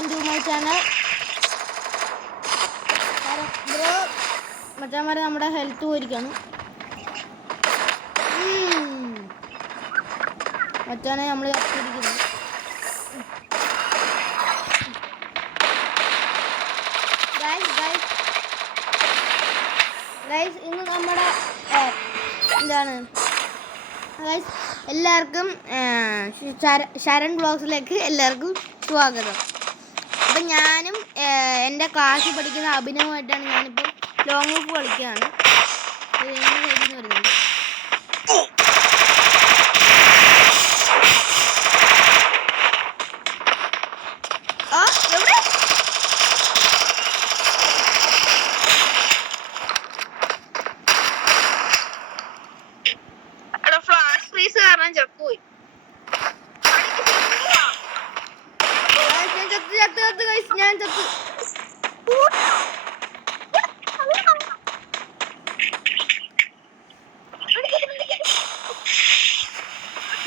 Welcome to my channel. Bro മച്ചാമാരെ നമ്മുടെ health പോയിരിക്കാണ്. മച്ചാനെ നമ്മൾ ചത്തിരിക്കുന്നു. ഗൈസ് ഇന്ന് നമ്മുടെ എന്താണ് ഗൈസ് എല്ലാവർക്കും ശരൺ ബ്ലോഗ്സിലേക്ക് എല്ലാവർക്കും സ്വാഗതം. അപ്പം ഞാനും എൻ്റെ ക്ലാസ്സിൽ പഠിക്കുന്ന അഭിനവുമായിട്ടാണ് ഞാനിപ്പോൾ ലോങ് ഓഫ് കളിക്കുകയാണ്. വരുന്നുണ്ട് ഞാൻ ചത്തു.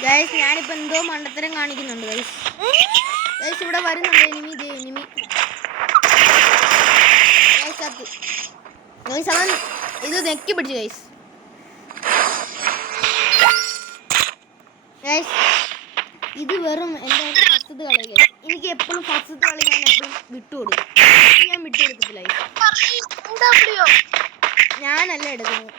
ഗൈസ് ഞാനിപ്പോൾ എന്തോ മണ്ടത്തരം കാണിക്കുന്നുണ്ട്. ഗൈസ് ഇവിടെ വരുന്നുണ്ട് എനിമി. ഗൈസ് ചത്തു. ഗൈസ് അവൻ ഇത് നെക്കി പിടിച്ചു. ഗൈസ് ഇത് വെറും എൻ്റെ ഫസ്റ്റത്തെ കളി. ഗൈസ് എനിക്ക് എപ്പോഴും ഫസ്റ്റത്തെ കളി ഞാൻ എപ്പോഴും വിട്ടുകൊടുക്കും. ഞാൻ വിട്ടുകൊടുക്കത്തില്ല. ഞാനല്ല എടുക്കുന്നത്.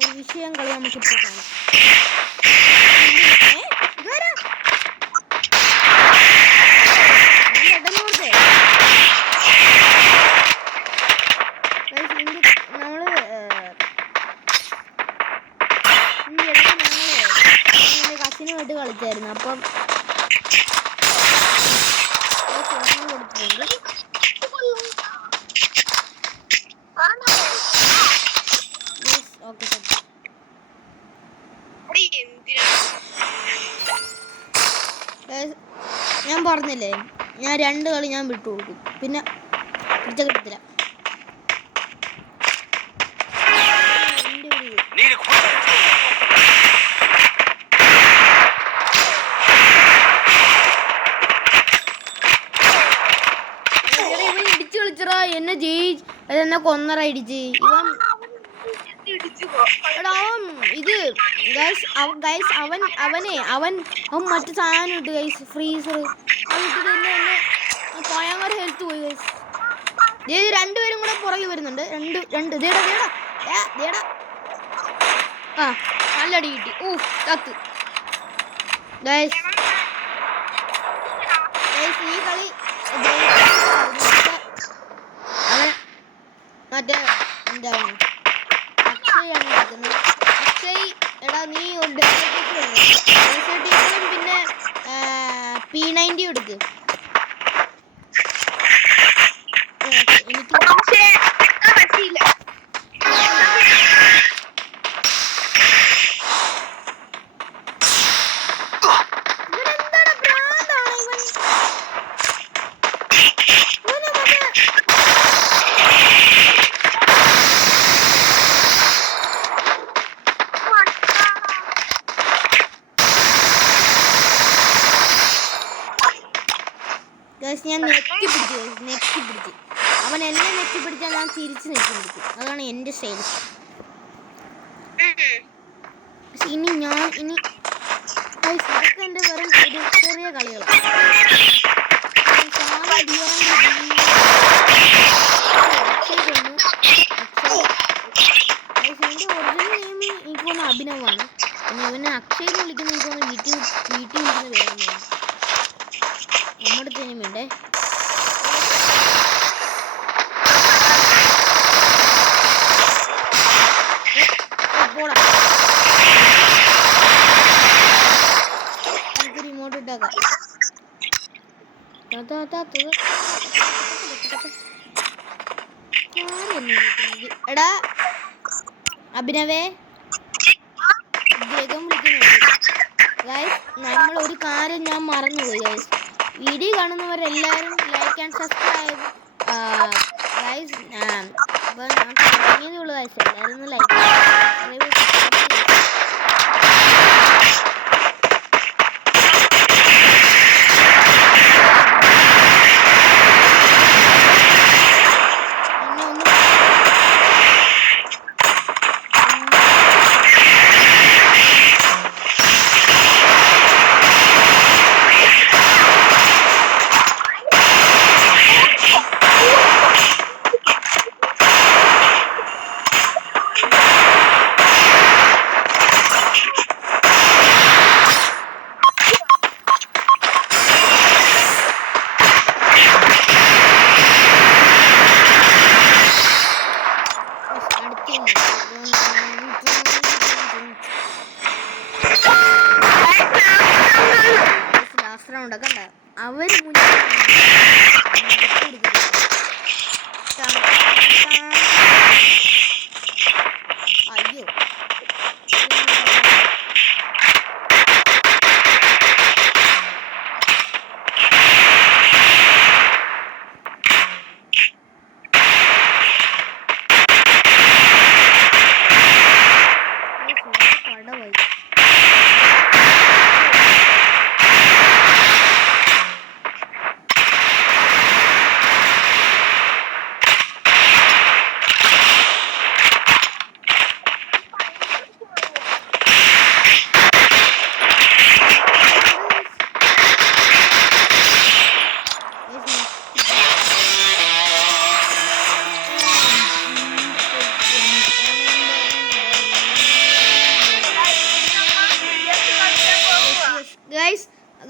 ഒരു വിഷയം കളി നമുക്കിപ്പോൾ കാണാം. കസിനുമായിട്ട് കളിച്ചായിരുന്നു. അപ്പം കൊടുത്തിട്ടുണ്ട്. ഓക്കെ ഞാൻ പറഞ്ഞില്ലേ, ഞാൻ 2 കളി ഞാൻ വിട്ടു കൊടുക്കും. പിന്നെ കിട്ടത്തില്ല. ഇടിച്ചു കളിച്ചറാ എന്നെ അതെന്നെ കൊന്നറ ഇടിച്ച്. ഇവൻ ഇത് അവൻ മറ്റു സാധനം ഇട്ട് ഗൈസ്, ഫ്രീസർ തന്നെ പോയാങ്ങാട് ഹെൽത്ത് പോയി ഗൈസ്. 2 പേരും കൂടെ പുറകെ വരുന്നുണ്ട്. രണ്ട് നല്ല അടി കിട്ടി. ചത്ത് ഗൈസ്. ഈ കളി മറ്റേ എന്താണ് അക്ഷയാണ് കളിക്കുന്നത്. അക്ഷയ് എടാ നീ പിന്നെ P90 എടുക്ക്. എനിക്ക് ഞാൻ നെക്കി പിടിച്ച് അവൻ എന്നെ നെക്കി പിടിച്ചാൽ ഞാൻ തിരിച്ച് നെക്കി പിടിക്കും. അതാണ് എൻ്റെ സ്റ്റൈൽ. ഇനി ഇതൊക്കെ എൻ്റെ വെറും ഒരു ചെറിയ കളികളാണ്. എൻ്റെ ഒറിജിനൽ നെയിം എനിക്ക് തോന്നുന്നു അഭിനവാണ്. പിന്നെ ഇവനെ അക്ഷയ് എന്ന് വിളിക്കുന്ന എനിക്ക് തോന്നുന്നു വീട്ടിൽ വിളിക്കുന്ന പേരെന്നാണ്. നമ്മുടെ സിനിമയുണ്ടേ. റിമോട്ട് ഇട്ടാക്കാം. എടാ അഭിനവേ ഗ്രഹം വിളിക്കുന്നുണ്ട്. ഗൈസ് നമ്മൾ ഒരു കാര്യം ഞാൻ മറന്നുപോയി. ഗൈസ് വീഡിയോ കാണുന്നവരെല്ലാവരും ലൈക്ക് ആൻഡ് സബ്സ്ക്രൈബ്. ഗൈസ് അപ്പോൾ ഞാൻ തുടങ്ങിയതേ ഉള്ളൂ. ഗൈസ് എല്ലാവരും ഒന്ന് ലൈക്ക് റൗണ്ടാ കണ്ട അവര് മുന്നിൽ അയ്യോ പടവായി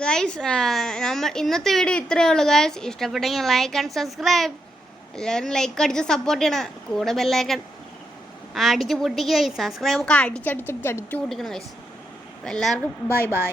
ഗൈസ് നമ്മൾ ഇന്നത്തെ വീഡിയോ ഇത്രയേ ഉള്ളൂ ഗൈസ്. ഇഷ്ടപ്പെട്ടെങ്കിൽ ലൈക്ക് ആൻഡ് സബ്സ്ക്രൈബ്. എല്ലാവരും ലൈക്ക് അടിച്ച് സപ്പോർട്ട് ചെയ്യണം. കൂടെ ബെല്ലൈക്കൺ അടിച്ച് പൊട്ടിക്കുക. സബ്സ്ക്രൈബ് ഒക്കെ അടിച്ചു പൊട്ടിക്കണം ഗൈസ്. അപ്പോൾ എല്ലാവർക്കും ബൈ ബൈ.